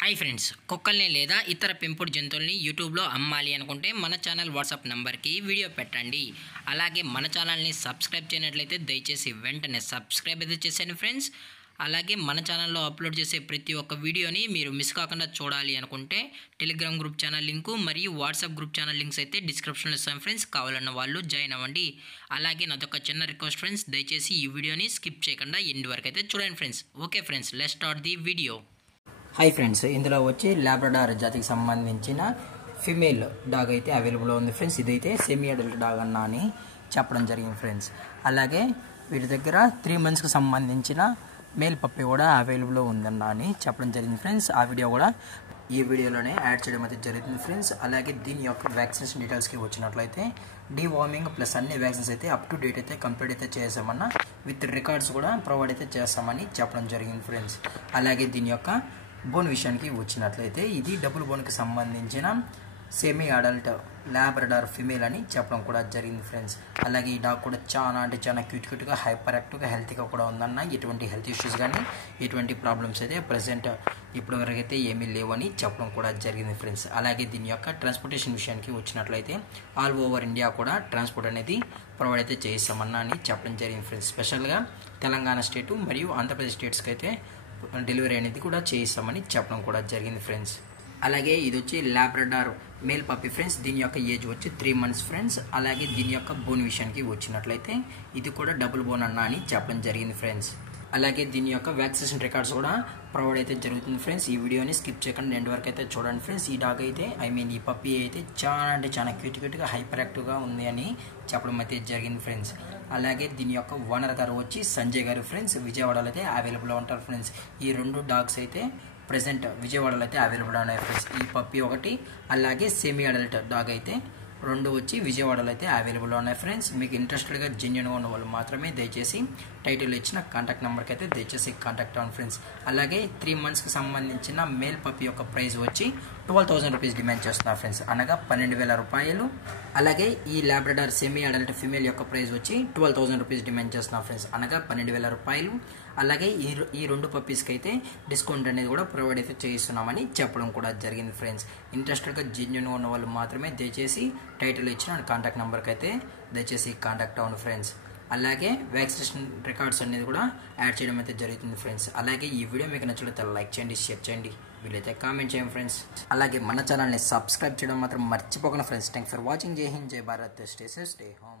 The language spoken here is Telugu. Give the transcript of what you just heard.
హాయ్ ఫ్రెండ్స్, కుక్కల్ని లేదా ఇతర పెంపుడు జంతువుల్ని యూట్యూబ్లో అమ్మాలి అనుకుంటే మన ఛానల్ వాట్సాప్ నెంబర్కి వీడియో పెట్టండి. అలాగే మన ఛానల్ని సబ్స్క్రైబ్ చేయనట్లయితే దయచేసి వెంటనే సబ్స్క్రైబ్ అయితే చేసేయండి ఫ్రెండ్స్. అలాగే మన ఛానల్లో అప్లోడ్ చేసే ప్రతి ఒక్క వీడియోని మీరు మిస్ కాకుండా చూడాలి అనుకుంటే టెలిగ్రామ్ గ్రూప్ ఛానల్ లింకు మరియు వాట్సాప్ గ్రూప్ ఛానల్ లింక్స్ అయితే డిస్క్రిప్షన్లో ఇస్తాం ఫ్రెండ్స్. కావాలన్న వాళ్ళు జాయిన్ అవ్వండి. అలాగే నాదొక చిన్న రిక్వెస్ట్ ఫ్రెండ్స్, దయచేసి ఈ వీడియోని స్కిప్ చేయకుండా ఎండ్ వరకు అయితే చూడండి friends. Okay friends, let's start the video. Hi friends, ఇందులో వచ్చి లాబ్రడార్ జాతికి సంబంధించిన ఫీమేల్ డాగ్ అయితే అవైలబుల్ ఉంది ఫ్రెండ్స్. ఇదైతే సెమీ అడల్ట్ డాగ్ అన్నా అని చెప్పడం జరిగింది ఫ్రెండ్స్. అలాగే వీటి దగ్గర 3 monthsకి సంబంధించిన మేల్ పప్పి కూడా అవైలబుల్ ఉందన్నా అని చెప్పడం జరిగింది ఫ్రెండ్స్. ఆ వీడియో కూడా ఈ వీడియోలోనే యాడ్ చేయడం అయితే జరుగుతుంది ఫ్రెండ్స్. అలాగే దీని యొక్క వ్యాక్సినేషన్ డీటెయిల్స్కి వచ్చినట్లయితే డీవార్మింగ్ ప్లస్ అన్ని వ్యాక్సిన్స్ అయితే అప్ టు డేట్ అయితే కంప్లీట్ అయితే చేసామన్నా విత్ రికార్డ్స్ కూడా ప్రొవైడ్ అయితే చేస్తామని చెప్పడం జరిగింది ఫ్రెండ్స్. అలాగే దీని యొక్క బోన్ విషయానికి వచ్చినట్లయితే ఇది డబుల్ బోన్కి సంబంధించిన సెమీ అడల్ట్ లాబ్రడార్ ఫిమేల్ అని చెప్పడం కూడా జరిగింది ఫ్రెండ్స్. అలాగే ఈ డాగ్ కూడా చాలా క్యూట్గా హైపర్ యాక్టివ్గా హెల్తీగా కూడా ఉందన్న. ఎటువంటి హెల్త్ ఇష్యూస్ కానీ ఎటువంటి ప్రాబ్లమ్స్ అయితే ప్రజెంట్ ఇప్పటి వరకు అయితే ఏమీ లేవని చెప్పడం కూడా జరిగింది ఫ్రెండ్స్. అలాగే దీని యొక్క ట్రాన్స్పోర్టేషన్ విషయానికి వచ్చినట్లయితే ఆల్ ఓవర్ ఇండియా కూడా ట్రాన్స్పోర్ట్ అనేది ప్రొవైడ్ అయితే చేస్తామన్నా అని చెప్పడం జరిగింది ఫ్రెండ్స్. స్పెషల్గా తెలంగాణ స్టేటు మరియు ఆంధ్రప్రదేశ్ స్టేట్స్కి అయితే డెలివరీ అనేది కూడా చేయిస్తామని చెప్పడం కూడా జరిగింది ఫ్రెండ్స్. అలాగే ఇది వచ్చి లాబ్రడార్ మేల్ పప్పి ఫ్రెండ్స్. దీని యొక్క ఏజ్ వచ్చి 3 months ఫ్రెండ్స్. అలాగే దీని యొక్క బోన్ విషయానికి వచ్చినట్లయితే ఇది కూడా డబుల్ బోన్ అన్నా అని చెప్పడం జరిగింది ఫ్రెండ్స్. అలాగే దీని యొక్క వ్యాక్సినేషన్ రికార్డ్స్ కూడా ప్రొవైడ్ అయితే జరుగుతుంది ఫ్రెండ్స్. ఈ వీడియోని స్కిప్ చేయకుండా ఎండ్ వరకు అయితే చూడండి ఫ్రెండ్స్. ఈ డాగ్ అయితే ఈ పప్పి అయితే చాలా క్యూట్గా హైపర్ యాక్టివ్గా ఉంది అని చెప్పడం అయితే జరిగింది ఫ్రెండ్స్. అలాగే దీని యొక్క ఓనర్ గారు వచ్చి సంజయ్ గారు ఫ్రెండ్స్. విజయవాడలో అయితే అవైలబుల్గా ఉంటారు ఫ్రెండ్స్. ఈ 2 డాగ్స్ అయితే ప్రెసెంట్ విజయవాడలో అయితే అవైలబుల్ ఉన్నాయి ఫ్రెండ్స్. ఈ పప్పి ఒకటి, అలాగే సెమీ అడల్ట్ డాగ్ అయితే 2 వచ్చి విజయవాడలో అయితే అవైలబుల్ ఉన్నాయి ఫ్రెండ్స్. మీకు ఇంట్రెస్టెడ్గా జెన్యున్గా ఉన్న వాళ్ళు మాత్రమే దయచేసి టైటిల్ ఇచ్చిన కాంటాక్ట్ నెంబర్కి అయితే దయచేసి కాంటాక్ట్ అవ్వండి ఫ్రెండ్స్. అలాగే 3 monthsకి సంబంధించిన మేల్ పప్పి యొక్క ప్రైస్ వచ్చి 12,000 రూపీస్ డిమాండ్ చేస్తున్నారు ఫ్రెండ్స్, అనగా 12,000 రూపాయలు. అలాగే ఈ లాబ్రడార్ సెమీ అడల్ట్ ఫిమేల్ యొక్క ప్రైస్ వచ్చి 12,000 రూపీస్ డిమాండ్ చేస్తున్నారు ఫ్రెండ్స్, అనగా 12,000 రూపాయలు. అలాగే ఈ 2 పప్పీస్కి అయితే డిస్కౌంట్ అనేది కూడా ప్రొవైడ్ అయితే చేయిస్తున్నామని చెప్పడం కూడా జరిగింది ఫ్రెండ్స్. ఇంట్రెస్టెడ్గా జెన్యున్గా ఉన్న వాళ్ళు మాత్రమే దయచేసి టైటిల్ ఇచ్చిన కాంటాక్ట్ నెంబర్కి అయితే దయచేసి కాంటాక్ట్ అవ్వండి ఫ్రెండ్స్. అలాగే వ్యాక్సినేషన్ రికార్డ్స్ అనేది కూడా యాడ్ చేయడం అయితే జరుగుతుంది ఫ్రెండ్స్. అలాగే ఈ వీడియో మీకు నచ్చినట్లయితే లైక్ చేయండి, షేర్ చేయండి, వీలైతే కామెంట్ చేయండి ఫ్రెండ్స్. అలాగే మన ఛానల్ని సబ్స్క్రైబ్ చేయడం మాత్రం మర్చిపోకండి ఫ్రెండ్స్. Thanks for watching. జై హింద్, జై Bharat, stay safe, stay home.